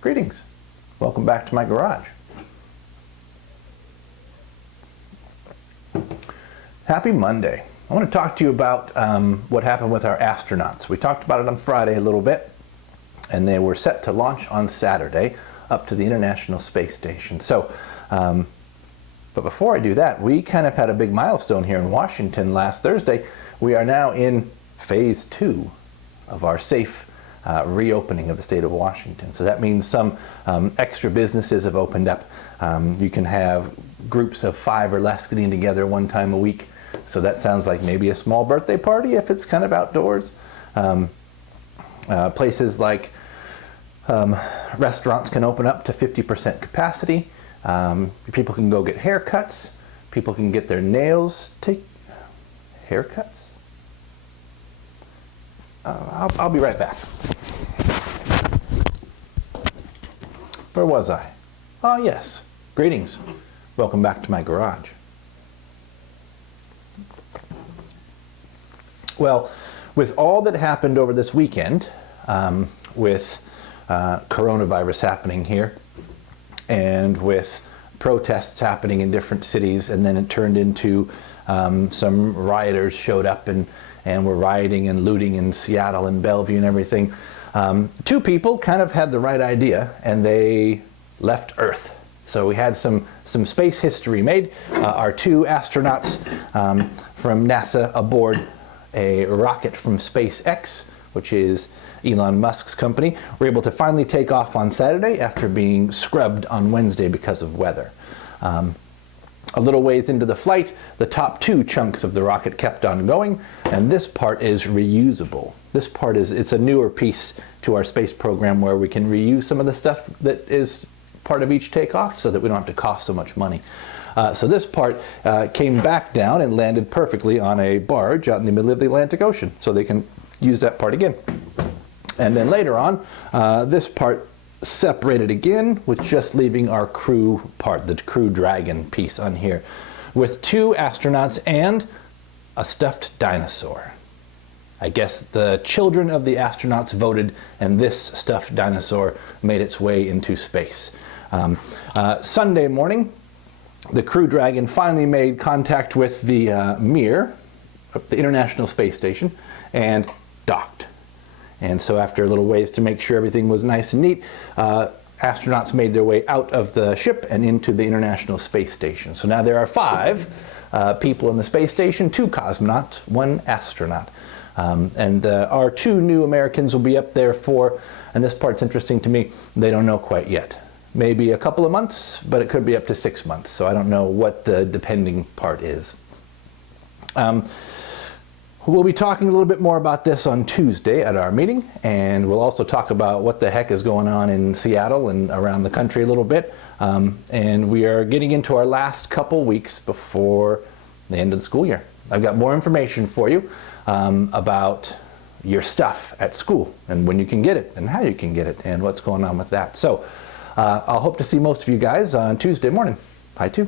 Greetings. Welcome back to my garage. Happy Monday. I want to talk to you about what happened with our astronauts. We talked about it on Friday a little bit, and they were set to launch on Saturday up to the International Space Station. But before I do that, we kind of had a big milestone here in Washington last Thursday. We are now in phase 2 of our safe reopening of the state of Washington. So that means some extra businesses have opened up. You can have groups of 5 or less getting together one time a week. So that sounds like maybe a small birthday party if it's kind of outdoors. Places like restaurants can open up to 50% capacity. People can go get haircuts. People can get their nails haircuts. I'll be right back. Where was I? Oh yes, greetings. Welcome back to my garage. Well, with all that happened over this weekend, with coronavirus happening here, and with protests happening in different cities, and then it turned into some rioters showed up and were rioting and looting in Seattle and Bellevue and everything. 2 people kind of had the right idea, and they left Earth. So we had some space history made. Our 2 astronauts from NASA aboard a rocket from SpaceX, which is Elon Musk's company, were able to finally take off on Saturday after being scrubbed on Wednesday because of weather. A little ways into the flight, the top 2 chunks of the rocket kept on going, and this part is reusable. This part it's a newer piece to our space program where we can reuse some of the stuff that is part of each takeoff so that we don't have to cost so much money. So this part came back down and landed perfectly on a barge out in the middle of the Atlantic Ocean, so they can use that part again. And then later on, this part separated again, with just leaving our crew part, the Crew Dragon piece on here, with 2 astronauts and a stuffed dinosaur. I guess the children of the astronauts voted, and this stuffed dinosaur made its way into space. Sunday morning, the Crew Dragon finally made contact with the Mir, the International Space Station, and docked. And so after a little ways to make sure everything was nice and neat, astronauts made their way out of the ship and into the International Space Station. So now there are 5 people in the space station, 2 cosmonauts, 1 astronaut. And our 2 new Americans will be up there for, and this part's interesting to me, they don't know quite yet. Maybe a couple of months, but it could be up to 6 months. So I don't know what the depending part is. We'll be talking a little bit more about this on Tuesday at our meeting, and we'll also talk about what the heck is going on in Seattle and around the country a little bit. And we are getting into our last couple weeks before the end of the school year. I've got more information for you about your stuff at school and when you can get it and how you can get it and what's going on with that. So I'll hope to see most of you guys on Tuesday morning. Bye too.